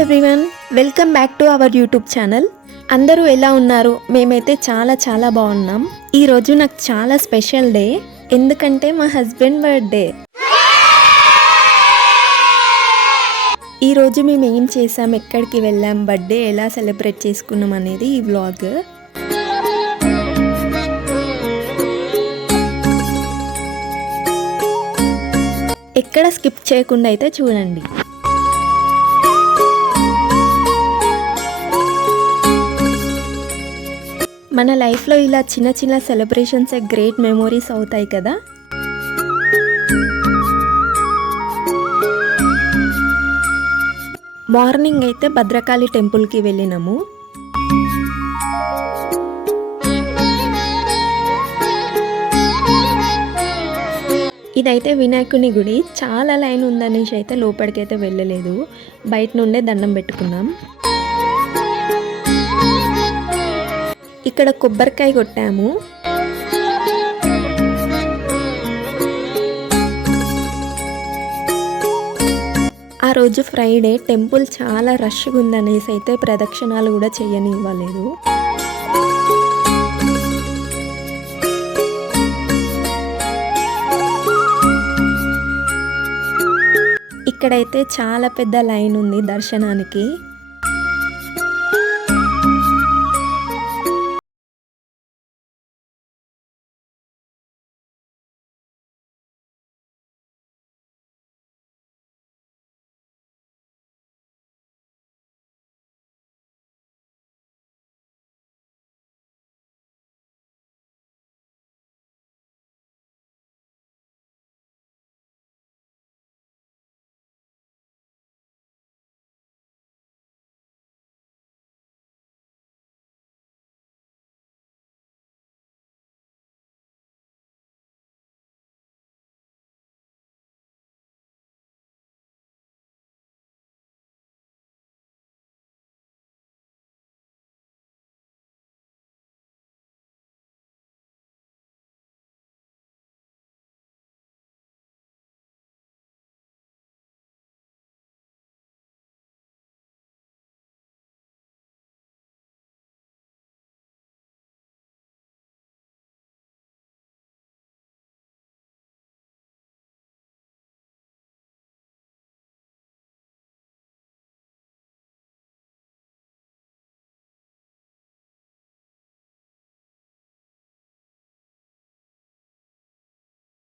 Everyone, welcome back to our YouTube channel. అందరూ ఎలా ఉన్నారు? మేమైతే చాలా బాగున్నాం. ఈరోజు నాకు చాలా స్పెషల్ డే, ఎందుకంటే మా హస్బెండ్ బర్త్డే. ఈరోజు మేము ఏం చేసాం, ఎక్కడికి వెళ్ళాం, బర్త్డే ఎలా సెలబ్రేట్ చేసుకున్నాం అనేది ఈ వ్లాగ్. ఎక్కడ స్కిప్ చేయకుండా అయితే చూడండి. మన లైఫ్లో ఇలా చిన్న సెలబ్రేషన్స్ గ్రేట్ మెమోరీస్ అవుతాయి కదా. మార్నింగ్ అయితే భద్రకాళి టెంపుల్కి వెళ్ళినాము. ఇదైతే వినాయకుని గుడి. చాలా లైన్ ఉందనేసి అయితే లోపలికైతే వెళ్ళలేదు, బయట నుండే దండం పెట్టుకున్నాం. ఇక్కడ కొబ్బరికాయ కొట్టాము. ఆ రోజు ఫ్రైడే, టెంపుల్ చాలా రష్గా ఉందనేసి అయితే ప్రదక్షిణాలు కూడా చేయనివ్వలేదు. ఇక్కడైతే చాలా పెద్ద లైన్ ఉంది దర్శనానికి.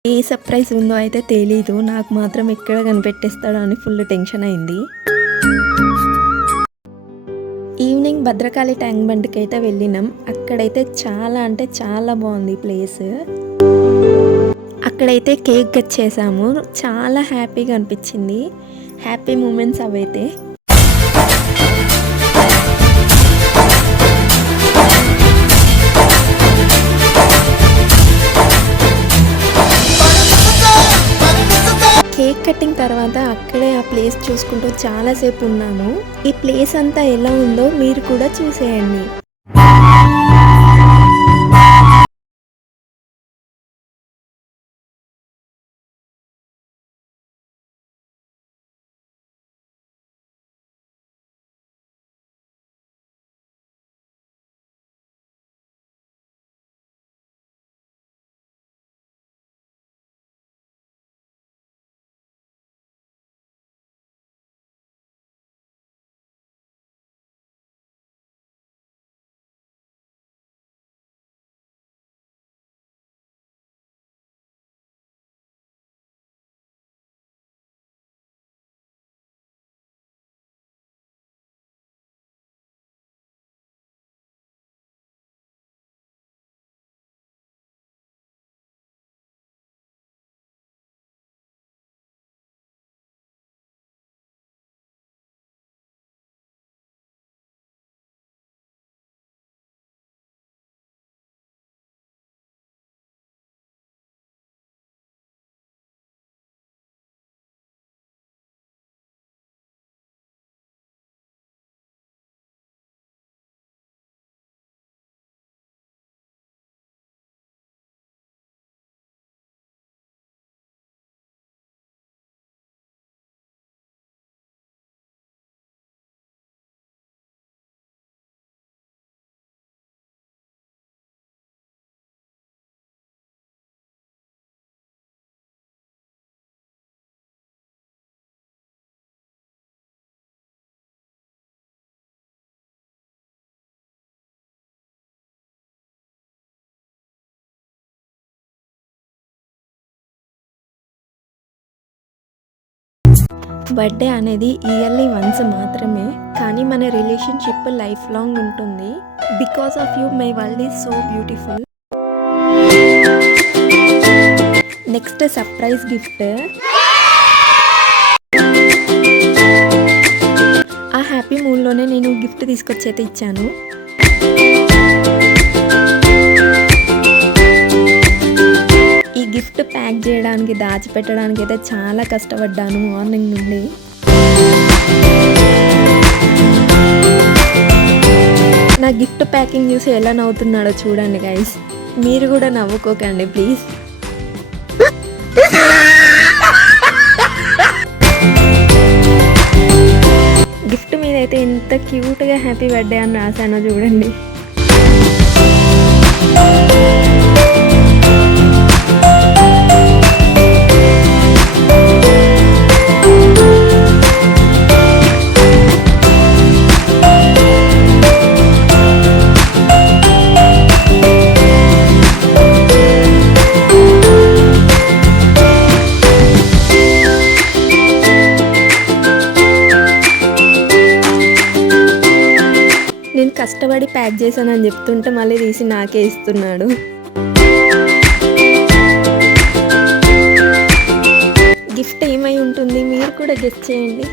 ఏ సర్ప్రైజ్ ఉందో అయితే తెలీదు, నాకు మాత్రం ఎక్కడ కనిపెట్టేస్తాడో అని ఫుల్ టెన్షన్ అయింది. ఈవినింగ్ భద్రకాళి ట్యాంక్ బండ్కి అయితే వెళ్ళినాం. అక్కడైతే చాలా బాగుంది ప్లేస్. అక్కడైతే కేక్ కట్ చేసాము. చాలా హ్యాపీగా అనిపించింది. హ్యాపీ మూమెంట్స్ అవైతే. కేక్ కటింగ్ తర్వాత అక్కడే ఆ ప్లేస్ చూసుకుంటూ చాలాసేపు ఉన్నాము. ఈ ప్లేస్ అంతా ఎలా ఉందో మీరు కూడా చూసేయండి. బర్త్డే అనేది ఇయర్లీ వన్స్ మాత్రమే, కానీ మన రిలేషన్షిప్ లైఫ్ లాంగ్ ఉంటుంది. Because of you my world is so beautiful. Next surprise gift. ఆ హ్యాపీ మూడ్లోనే నేను గిఫ్ట్ తీసుకొచ్చి అయితే ఇచ్చాను. ఈ గిఫ్ట్ ప్యాక్ చేయడానికి, దాచిపెట్టడానికి అయితే చాలా కష్టపడ్డాను మార్నింగ్ నుండి. నా గిఫ్ట్ ప్యాకింగ్ చూసి ఎలా నవ్వుతున్నాడో చూడండి గైస్. మీరు కూడా నవ్వుకోకండి ప్లీజ్. గిఫ్ట్ మీద అయితే ఎంత క్యూట్గా హ్యాపీ బర్త్డే అని రాశానో చూడండి. నేను కష్టపడి ప్యాక్ చేశానని చెప్తుంటే మళ్ళీ తీసి నాకే ఇస్తున్నాడు. గిఫ్ట్ ఏమై ఉంటుంది మీరు కూడా గెస్ చేయండి.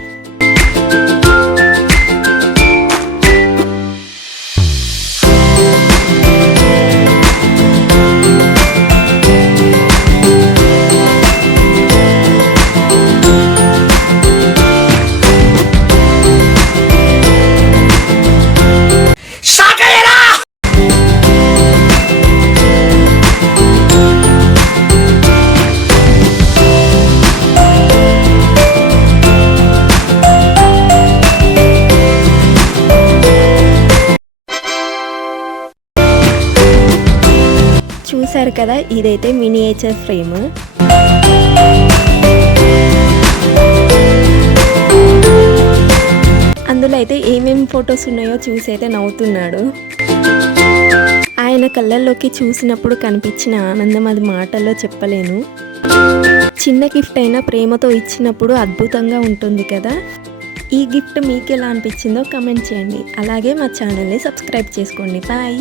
చూసారు కదా, ఇదైతే మినియేచర్ ఫ్రేమ్. అందులో అయితే ఏమేమి ఫొటోస్ ఉన్నాయో చూసి అయితే నవ్వుతున్నాడు. ఆయన కళ్ళల్లోకి చూసినప్పుడు కనిపించిన ఆనందం అది మాటల్లో చెప్పలేను. చిన్న గిఫ్ట్ అయినా ప్రేమతో ఇచ్చినప్పుడు అద్భుతంగా ఉంటుంది కదా. ఈ గిఫ్ట్ మీకు ఎలా అనిపించిందో కమెంట్ చేయండి. అలాగే మా ఛానల్ని సబ్స్క్రైబ్ చేసుకోండి. బాయ్.